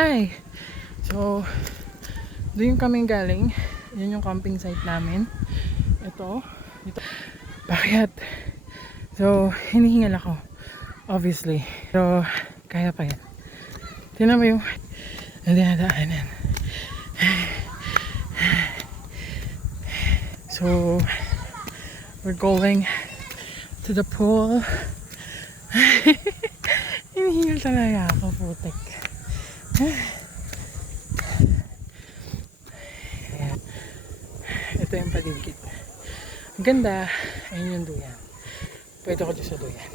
Hi! So, doon kaming galing. Yun yung camping site namin. Ito. Bakit? So, hinihingal ako. Obviously. Pero, kaya pa yan. Tingnan mo yung nadadaanan. So, we're going to the pool. Hinihingal talaga ako, putek. Ito yung paligid. Ang ganda. Ayun yung duyan. Pwede ko dyan sa duyan.